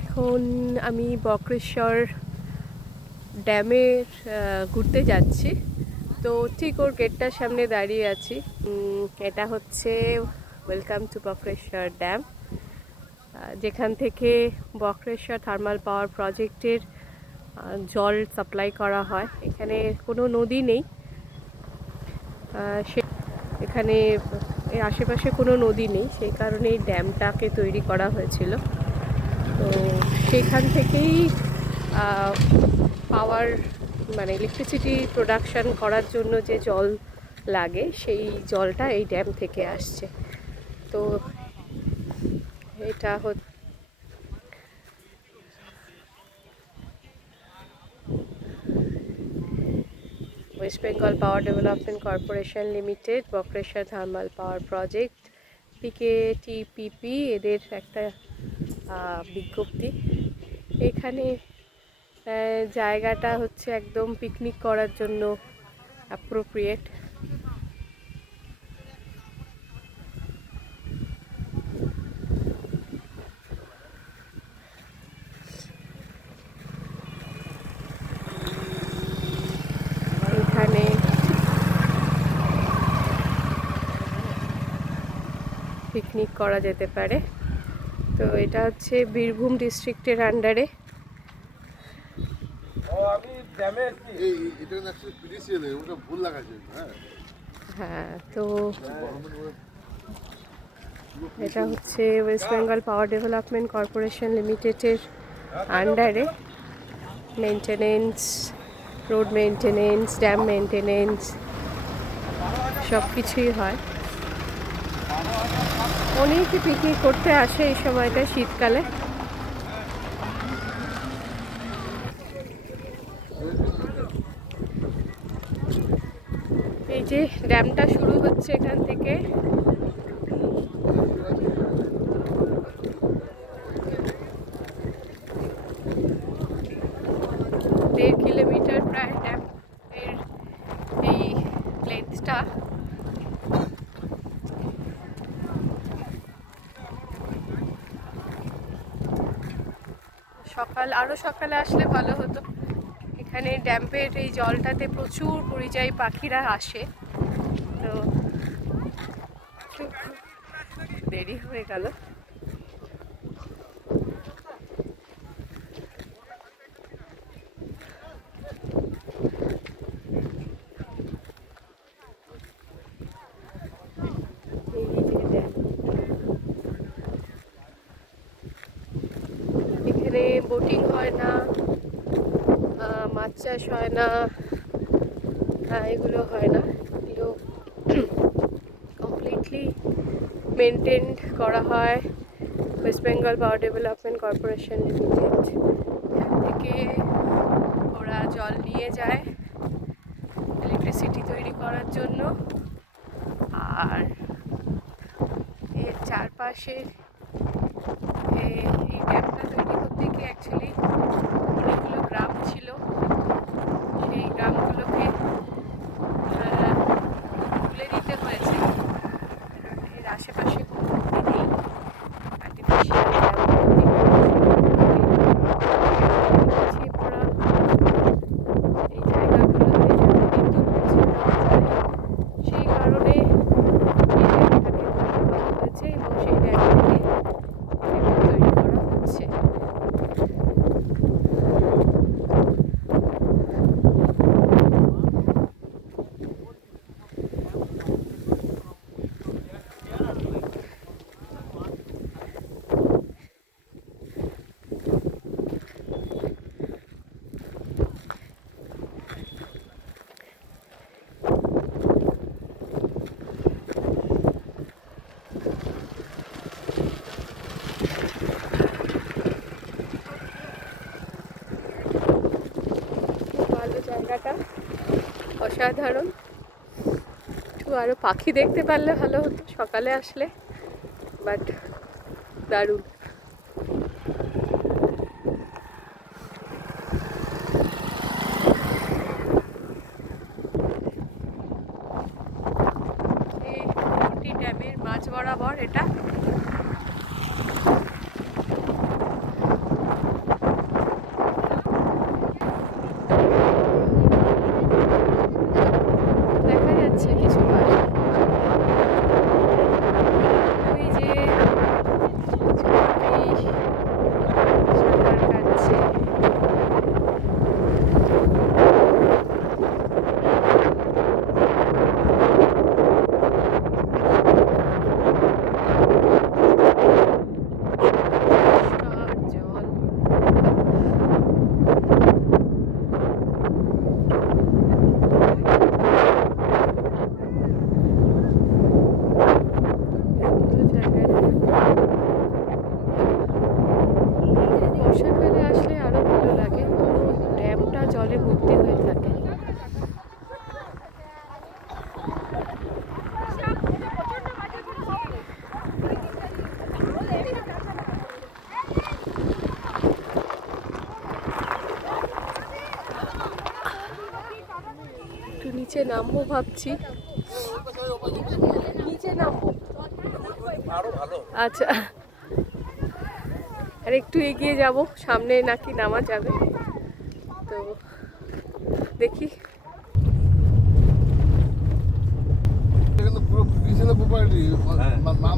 এখন আমি বক্রেশ্বর ড্যামে ঘুরতে যাচ্ছি। তো ঠিক ওর গেটটার সামনে দাঁড়িয়ে আছি। এটা হচ্ছে ওয়েলকাম টু বক্রেশ্বর ড্যাম, যেখান থেকে বক্রেশ্বর থার্মাল পাওয়ার প্রজেক্টের জল সাপ্লাই করা হয়। এখানে কোনো নদী নেই, এখানে এর আশেপাশে কোনো নদী নেই, সেই কারণে এই ড্যামটাকে তৈরি করা হয়েছিল। তো সেখান থেকেই পাওয়ার মানে ইলেকট্রিসিটি প্রোডাকশান করার জন্য যে জল লাগে সেই জলটা এই ড্যাম থেকে আসছে। তো এটা West Bengal power development corporation limited Bakreshwar thermal power project PKTPP এদের একটা বিজ্ঞপ্তি। এখানে জায়গাটা হচ্ছে একদম পিকনিক করার জন্য অ্যাপ্রোপ্রিয়েট। এখানে পিকনিক করা যেতে পারে। তো এটা হচ্ছে বীরভূম ডিস্ট্রিক্টের আন্ডারে। হ্যাঁ, তো এটা হচ্ছে West Bengal power development corporation লিমিটেডের আন্ডারে maintenance, road maintenance, dam maintenance সব কিছুই হয়। অনেকে পিকনিক করতে আসে এই সময়টা, শীতকালে। এই যে ড্যামটা শুরু হচ্ছে এখান থেকে, 1.5 কিলোমিটার প্রায় ড্যাম এর এই লেন্থটা। আরও সকালে আসলে ভালো হতো। এখানে ড্যাম্পের এই জলটাতে প্রচুর পরিযায়ী পাখিরা আসে, তো দেরি হয়ে গেল। এখানে বোটিং হয় না, মাছ চাষ হয় না, এগুলো হয় না। এগুলো কমপ্লিটলি মেনটেন করা হয় West Bengal power development corporation limited. এখান থেকে ওরা জল নিয়ে যায় ইলেকট্রিসিটি তৈরি করার জন্য। আর এর চারপাশে এই ড্যামটা তৈরি করতে গিয়ে অ্যাকচুয়ালি অনেকগুলো গ্রাম ছিল, সেই গ্রামগুলোকে তুলে দিতে হয়েছে। এর আশেপাশে কোনো নদী নেই, আর্টিফিশিয়াল পিছিয়ে পড়া এই জায়গাগুলোতে যাতে বিদ্যুৎ পৌঁছে দেওয়া যায়, সেই কারণে এই ড্যামটাকে তৈরি করা হয়েছে এবং সেই ড্যাম থেকে তৈরি করা হচ্ছে। ভালো জায়গাটা, অসাধারণ। একটু আরও পাখি দেখতে পারলে ভালো হতো সকালে আসলে, বাট দারুণ। এই ড্যামের মাঝ বরাবর এটা। নিচে নামবো ভাবছি, নিচে নামবো। আচ্ছা, আর একটু এগিয়ে যাব, সামনে নাকি নামা যাবে, তো দেখি। পুরো পিছনে প্রপার্টি